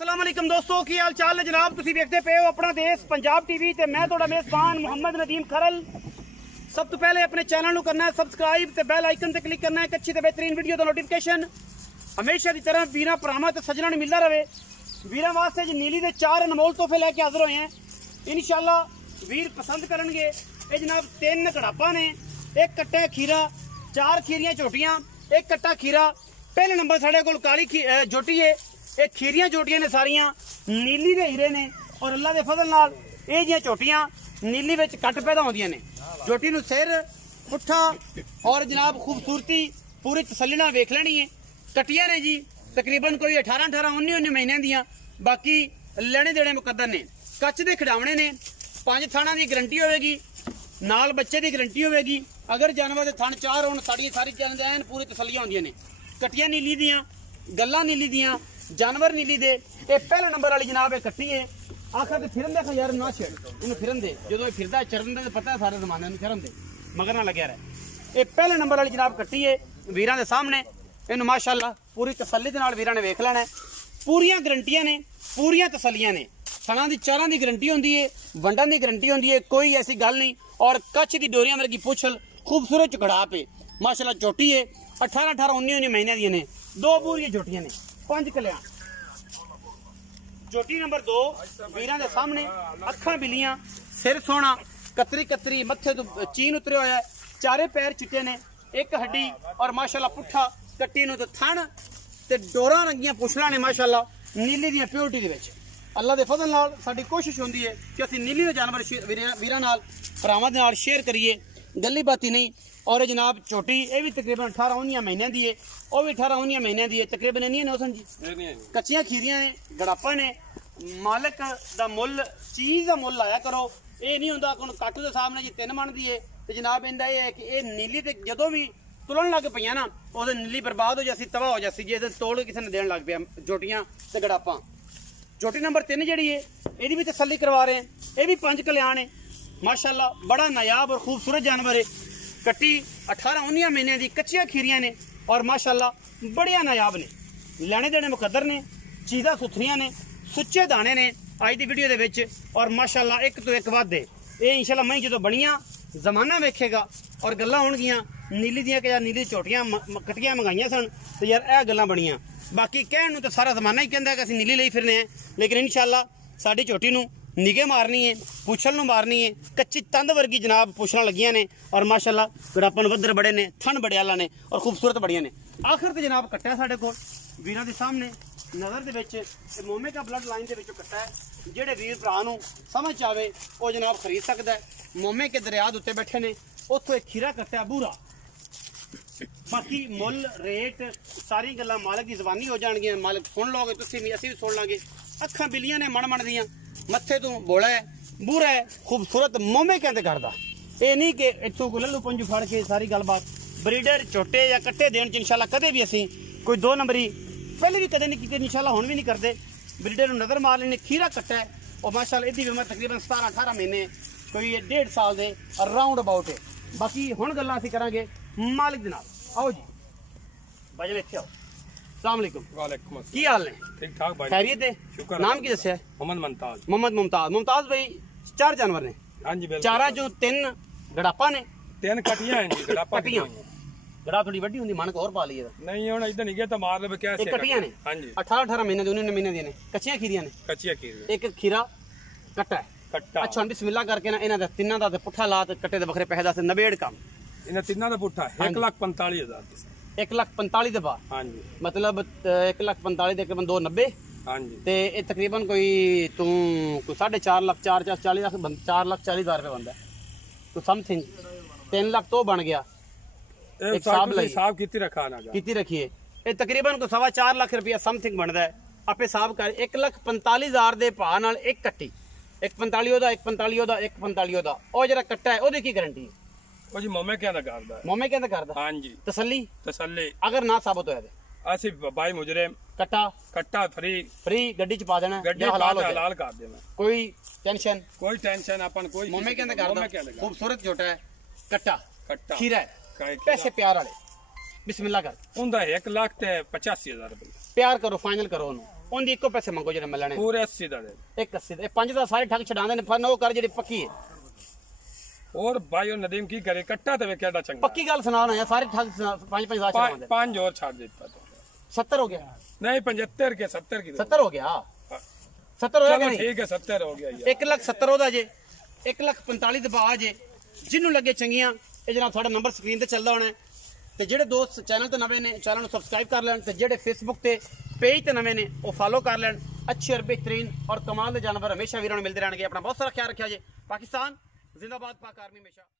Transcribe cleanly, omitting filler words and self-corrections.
अस्सलाम वालेकुम दोस्तों की हाल चाल है जनाब। तुसी देखते पे हो अपना देश पंजाब टीवी ते मैं तुहाडा मेज़बान मोहम्मद नदीम खरल। सब तो पहले अपने चैनल नू करना है सबसक्राइब ते बेल आइकन ते क्लिक करना है। अच्छी ते बेहतरीन वीडियो दा नोटिफिकेशन हमेशा की तरह वीरां भरावां ते सज्जनां नू मिलदा रहे। वीरां वास्ते जी नीली दे 4 अनमोल तोहफे लेके हाजिर होए हैं। इंशाअल्लाह वीर पसंद करनगे। ये जनाब 3 कड़ापा ने, एक कट्टा खीरा, 4 खीरियां झोटियां, एक कट्टा खीरा। पहले नंबर साढ़े कोल काली झोटी है। ये खीरियां झोटियां ने सारियां नीली दे हीरे ने और अल्लाह दे फजल नाल ये जियां झोटियां नीली विच कट पैदा होंदियां ने। झोटी नू सिर पुट्ठा और जनाब खूबसूरती पूरी तसल्ली नाल वेख लेनी है। कटियां ने जी तकरीबन कोई 18-19 महीने दियां। बाकी लेने देने मुकद्दर ने। कच्च दे खिडावणे ने। 5 थाना की गारंटी होगी, नाल बच्चे की गारंटी होगी। अगर जानवर के थन 4 होण साड़ी सारी चैन पूरी तसल्लियां होंदियां ने। कटियां नीली दियां, गल्लां नीली दियां, जानवर नीली दे। ये पहले नंबर वाली जनाब है कट्टी है। आखिर फिरन देखा यार ना छेड़ इन्हें फिरन दे जो फिरदा चरण दे पता है सारे जमाने में फिरन दे मगर ना लग्या रहे। ये पहले नंबर वाली जनाब कट्टी है वीरां दे सामने। इन्हू माशाअल्लाह पूरी तसल्ली दे नाल वीरां ने वेख लेना है। पूरियां गारंटियां ने, पूरियां तसल्लियां ने। सणा दी चारां दी गारंटी होंदी है, वंडां दी गारंटी होंदी है, कोई ऐसी गल नहीं। और कच्छ दी डोरियां वर्गी पुछल खूबसूरत चुकड़ा पे माशाअल्लाह झोटी है। 18-19 महीने दी ने। 2 पूरियां झोटियां ने, 5 कल्याण। झोटी नंबर 2 वीरां दे सामने। अखां बिलियां, सिर सोना, कतरी कतरी, मत्थे तो चीन उतरे होया है। 4 पैर चिट्टे ने, एक हड्डी और माशाअल्लाह पुट्ठा। कट्टी नूं ते थण ते डोरां रंगियां पुछलां ने माशाअल्लाह नीली दी प्योरिटी दे विच। अल्लाह दे फजल नाल साडी कोशिश होंदी है कि असीं नीली दे जानवर वीरां नाल भरावां दे नाल शेयर करिए, गल्ली बाती नहीं। और जनाब झोटी ये भी तकरीबन 18-19 महीने की है, वह भी 18-19 महीने की है तकरीबन। नहीं है हुसन जी, कच्चियां खीरियां ने, गड़ापा ने। मालिक दा मुल चीज़ का मुल लाया करो। ये नहीं होंदा कि काटू के सामने जी 3 मन दी है तो जनाब इहदा ये है कि ये नीली ते जदों भी तुलन लग पईयां ना उहदे नीली बर्बाद हो जासी, तबाह हो जासी जे तोड़ किसी ने देन लग पिया झोटियां ते गड़ापा। झोटी नंबर 3 जी है यही भी तसल्ली करवा रहे हैं। ये भी 5 कल्याण है माशाअल्लाह। बड़ा नायाब और खूबसूरत जानवर है। कट्टी 18-19 महीने की, कच्चियां खीरियां ने और माशाअल्लाह बड़िया नायाब ने। लेने देने मुकद्दर ने, चीज़ां सुथरियां ने, सुच्चे दाने ने अज की वीडियो के। और माशाअल्लाह एक तो एक वादे ये इंशाअल्लाह मैं जो बनिया जमाना वेखेगा और गल्लां होणगियां नीली दियां कि यार नीली झोटियां कट्टियां मंगाइयां सन तो यार यह गल्लां बनियां। बाकी कहण नूं तो सारा जमाना ही कहंदा कि असीं नीली लई फिरने हैं, लेकिन इंशाअल्लाह साडी झोटी नूं निगे मारनी है, पुछल नूं मारनी है। कच्ची तंद वर्गी जनाब पुछलां लगियां ने और माशाअल्लाह गड़ापन वद्दर बड़े ने, थन बड़े आला ने और खूबसूरत बड़ियां ने। आखिर ते जनाब कट्टा साडे कोल वीरां दे सामने नज़र दे विच मोमे का ब्लड लाइन दे विचों कट्टा है। जेड़े वीर भरा नूं समझ आवे वो जनाब खरीद सकदा है। मोमे के दरिया दे उत्ते बैठे ने, उत्थों एक खीरा कट्टा बूरा। बाकी मुल रेट सारी गल्लां मालिक की जबानी हो जाएगी। मालिक सुन लोगे तुसीं भी, असीं भी सुन लांगे। अखां बिलियां ने मण मण दियां, मत्थे तो बोला है, बूरा है, खूबसूरत मोमे कहते करदा। ये नहीं कि इत्थों कोई लल्लू पंजू फड़ के सारी गलबात। ब्रीडर छोटे या कट्टे देने इंशाअल्लाह कदे भी असीं कोई 2 नंबरी पहले भी कदे नहीं की, इंशाअल्लाह हुण भी नहीं करते। ब्रीडर नज़र मार लेने। खीरा कट्टा है और माशाअल्लाह इसकी भी उम्र तकरीबन 17-18 महीने, कोई 1.5 साल के राउंड अबाउट है। बाकी हुण गल्लां असीं करांगे मालिक दे नाल। आओ जी भाई इत्थे आओ। अस्सलाम वालेकुम। वालेकुम अस्सलाम। की हाल है? ठीक ठाक भाई, खैरियत है? शुक्र। नाम की दस्या है? मोहम्मद मुमताज। मोहम्मद मुमताज। मुमताज भाई 4 जानवर ने? हाँ जी बिल्कुल। 4 जो 3 गड़ापा ने, 3 कटियां हैं जी। गड़ापा कटियां गड़ा थोड़ी वड्डी हुंदी, मन को और पा ली नहीं हुण इधर नहीं गया तो मार ले क्या। एक कटियां ने? हाँ जी। 18-18 महीने दी, 19 महीने दी ने। कच्चियां खीरियां ने? कच्चियां खीर। एक खीरा कट्टा है कट्टा। अच्छा बिस्मिल्लाह करके ना इन्हां दा तिन्नां दा पुठा ला ते कट्टे दे बखरे पैसे दस नबेड़ काम। इन्हां तिन्नां दा पुठा 1,45,000। 1,45,000 दे बाद? हाँ जी। मतलब 1,45,000 दे तकरीबन 290। हाँ जी। ते ये तकरीबन कोई तू कोई 4.5 लाख 4-40 लाख 4,40,000 रुपये बनता है तो समथिंग 3 लाख तो बन गया। एक हिसाब कितनी रखा ना कितनी रखिए ये तकरीबन को 4.25 लाख रुपया समथिंग बनता है। आपे हिसाब कर 1,45,000 दे भाव नाल एक कट्टी 1,45 ओदा 1,45 ओदा 1,45 ओदा और जरा कट्टा है ओदी की गारंटी है? वो जी मोमे कहंदा करदा है। मोमे कहंदा करदा? हाँ जी। तसल्ली तसल्ली अगर ना साबित होया ते असि भाई मुजरे कट्टा फ्री गड्डी च पा देना, गड्डी हलाल कर देना। कोई टेंशन अपन कोई मोमे कहंदा करदा। खूबसूरत छोटा है कट्टा खीरा है, पैसे प्यार वाले। बिस्मिल्लाह कर। उनदा 1,85,000 रुपये। प्यार करो, फाइनल करो। ਉਹਦੀ ਇੱਕੋ ਪੈਸੇ ਮੰਗੋ ਜਿਹੜੇ ਮਿਲਣੇ पूरे 80 ਦਾ ਦੇ 180 ਇਹ 5 ਦਾ ਸਾਰੇ ਠੱਗ ਛਡਾਉਂਦੇ ਨੇ ਫਨ ਉਹ ਕਰ ਜਿਹੜੀ ਪੱਕੀ ਹੈ और भाई नदीम की करे कट्टा तो वे केड़ा चंगा पक्की गल सुनाना है सारे ठग 5-5 हज़ार छड़ाते 5 और छाड़ देता तो 70 हो गया नहीं 75 के 70 की 70 हो गया 70 हो गया ठीक है 70 हो गया 1,70,000 ਦਾ ਜੇ 1,45,000 ਦਬਾ ਜੇ ਜਿਹਨੂੰ ਲੱਗੇ ਚੰਗੀਆਂ ਇਹ ਜਨਾਬ ਤੁਹਾਡਾ ਨੰਬਰ ਸਕਰੀਨ ਤੇ ਚੱਲਦਾ ਹੋਣਾ ਤੇ ਜਿਹੜੇ ਦੋਸਤ ਚੈਨਲ ਤੇ ਨਵੇਂ ਨੇ ਚੈਨਲ ਨੂੰ ਸਬਸਕ੍ਰਾਈਬ ਕਰ ਲੈਣ ਤੇ ਜਿਹੜੇ ਫੇਸਬੁੱਕ ਤੇ ਪੇਜ ਤੇ ਨਵੇਂ ਨੇ ਉਹ ਫਾਲੋ ਕਰ ਲੈਣ ਅੱਛੇ ਔਰ ਬਿਹਤਰੀਨ ਔਰ ਕਮਾਲ ਦੇ ਜਾਨਵਰ ਹਮੇਸ਼ਾ ਵੀਰਾਂ ਨੂੰ ਮਿਲਦੇ ਰਹਿਣਗੇ ਆਪਣਾ ਬਹੁਤ ਸਾਰਾ ਖਿਆਲ ਰੱਖਿਆ ਜੇ ਪਾਕਿਸਤਾਨ जिंदाबाद पाक आर्मी हमेशा